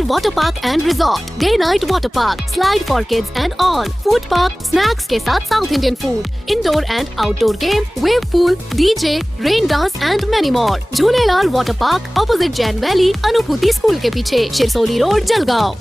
Jhulelalal Water Park and Resort, Day Night Water Park, Slide for Kids and all, Food Park, Snacks के साथ South Indian food, Indoor and Outdoor game, Wave pool, DJ, Rain dance and many more. Jhulelalal Water Park, opposite Jain Valley, Anubhuti school के पीछे, Shirsoli road, Jalgaon.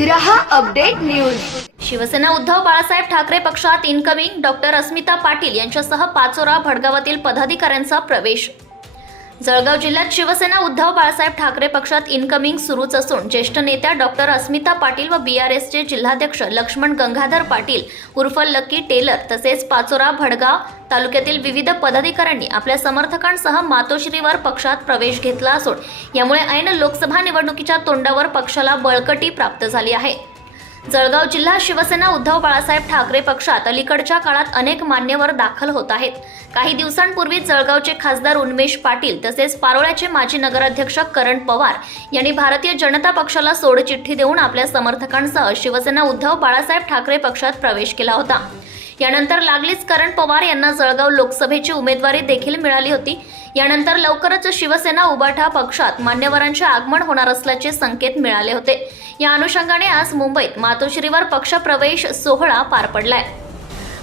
रहा update news Shiv Sena Uddhav Balasaheb Thackeray पक्षात incoming doctor अस्मिता पाटील यांच्यासह पाचोरा भडगावातील पदाधिकाऱ्यांचा प्रवेश. जळगाव जिल्ह्यात शिवसेना उद्धव बाळासाहेब ठाकरे पक्षात incoming सुरूच असून ज्येष्ठ नेत्या डॉक्टर अस्मिता पाटील व बी आर एसचे जिल्हाध्यक्ष लक्ष्मण गंगाधर पाटील उर्फ लकी टेलर तसेच पाचोरा भडगाव तालुक्यातील विविध पदाधिकाऱ्यांनी आपल्या समर्थकांसह मातोश्रीवर पक्षात प्रवेश घेतला असून यामुळे ऐन लोकसभा निवडणुकीच्या तोंडावर पक्षाला बळकटी प्राप्त झाली आहे. जळगाव जिल्हा शिवसेना उद्धव बाळासाहेब ठाकरे पक्षात अलीकडच्या काळात अनेक मान्यवर दाखल होत आहेत. काही दिवसांपूर्वी जळगावचे खासदार उन्मेष पाटील तसेच पारोळ्याचे माजी नगराध्यक्ष करण पवार यांनी भारतीय जनता पक्षाला सोडचिठ्ठी देऊन आपल्या समर्थकांसह शिवसेना उद्धव बाळासाहेब ठाकरे पक्षात प्रवेश केला होता. यानंतर लागलीच करण पवार यांना जळगाव लोकसभेची उमेदवारी देखील मिळाली होती. यानंतर लवकरच शिवसेना उबाठा पक्षात मान्यवरांचे आगमन होणार असल्याचे संकेत मिळाले होते. या अनुषंगाने आज मुंबईत मातोश्रीवर पक्षप्रवेश सोहळा पार पडलाय.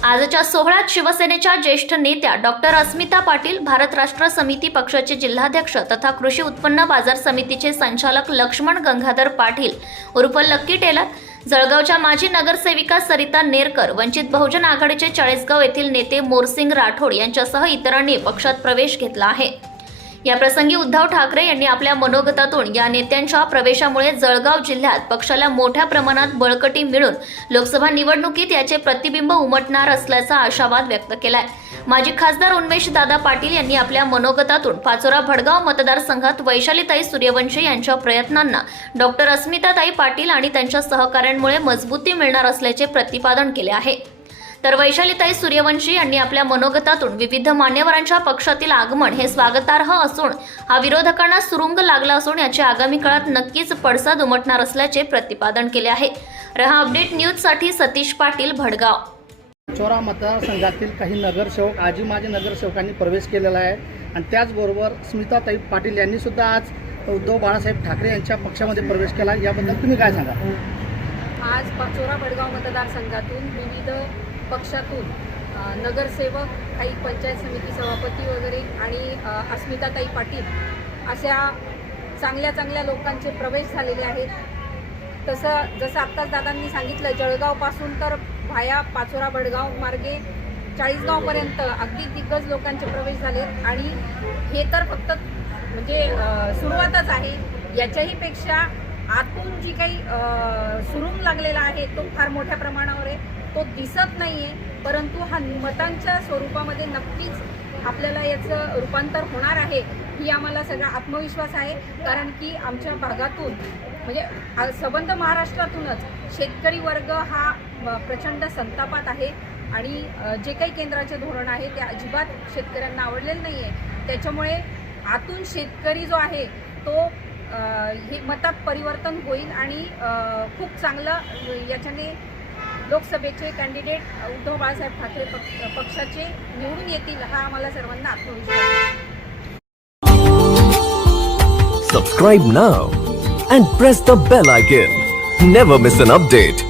आजच्या सोहळ्यात शिवसेनेच्या ज्येष्ठ नेत्या डॉक्टर अस्मिता पाटील भारत राष्ट्र समिती पक्षाचे जिल्हाध्यक्ष तथा कृषी उत्पन्न बाजार समितीचे संचालक लक्ष्मण गंगाधर पाटील उर्फ लक्की टेलर जळगावच्या माजी नगरसेविका सरिता नेरकर वंचित बहुजन आघाडीचे चाळीसगाव येथील नेते मोरसिंग राठोड यांच्यासह इतरांनी पक्षात प्रवेश घेतला आहे. याप्रसंगी उद्धव ठाकरे यांनी आपल्या मनोगतातून या नेत्यांच्या प्रवेशामुळे जळगाव जिल्ह्यात पक्षाला मोठ्या प्रमाणात बळकटी मिळून लोकसभा निवडणुकीत याचे प्रतिबिंब उमटणार असल्याचा आशावाद व्यक्त केलाय. माजी खासदार उन्मेश दादा पाटील यांनी आपल्या मनोगतातून पाचोरा भडगाव मतदारसंघात वैशालीताई सूर्यवंशी यांच्या प्रयत्नांना डॉक्टर अस्मिताताई पाटील आणि त्यांच्या सहकाऱ्यांमुळे मजबूती मिळणार असल्याचे प्रतिपादन केले आहे. तर वैशालीताई सूर्यवंशी यांनी आपल्या मनोगतातून विविध मान्यवरांच्या पक्षातील आगमन हे स्वागतार्ह असून हा विरोधकांना सुरुंग लागला असून याचे आगामी काळात नक्कीच पडसाद उमटणार असल्याचे प्रतिपादन केले आहे. रहा अपडेट न्यूजसाठी सतीश पाटील भडगाव. चोरा मतदारसंघातील काही नगरसेवक आजी माजी नगरसेवकांनी प्रवेश केलेला आहे आणि त्याचबरोबर स्मिताताई पाटील यांनी सुद्धा आज उद्धव बाळासाहेब ठाकरे यांच्या पक्षामध्ये प्रवेश केला. याबद्दल तुम्ही काय सांगा आज पाचोरा बडगाव मतदारसंघातून विविध पक्षातून नगरसेवक काही पंचायत समिती सभापती वगैरे आणि अस्मिताताई पाटील अशा चांगल्या चांगल्या लोकांचे प्रवेश झालेले आहेत. तसं जसं आत्ताच दादांनी सांगितलं जळगावपासून तर व्हाया पाचोरा बडगाव मार्गे चाळीसगावपर्यंत अगदी दिग्गज लोकांचे प्रवेश झालेत आणि हे तर फक्त म्हणजे सुरुवातच आहे. याच्याही पेक्षा आतून जी काही अ, सुरूंग लागलेला आहे तो फार मोठ्या प्रमाणावर आहे. तो दिसत नाही आहे परंतु हा मतांच्या स्वरूपामध्ये नक्कीच आपल्याला याचं रूपांतर होणार आहे ही आम्हाला सगळा आत्मविश्वास आहे. कारण की आमच्या भागातून म्हणजे सबंध महाराष्ट्रातूनच शेतकरी वर्ग हा प्रचंड संतापात आहे. आणि जे काही केंद्राचे धोरण आहे ते अजिबात शेतकऱ्यांना आवडलेलं नाही आहे त्याच्यामुळे आतून शेतकरी जो आहे तो हे मतात परिवर्तन होईल आणि खूप चांगलं याच्याने लोकसभेचे कॅन्डिडेट उद्धव बाळासाहेब ठाकरे पक्ष पक्षाचे निवडून येतील हा आम्हाला सर्वांना आत्मविश्वास subscribe now and press the bell icon never miss an update.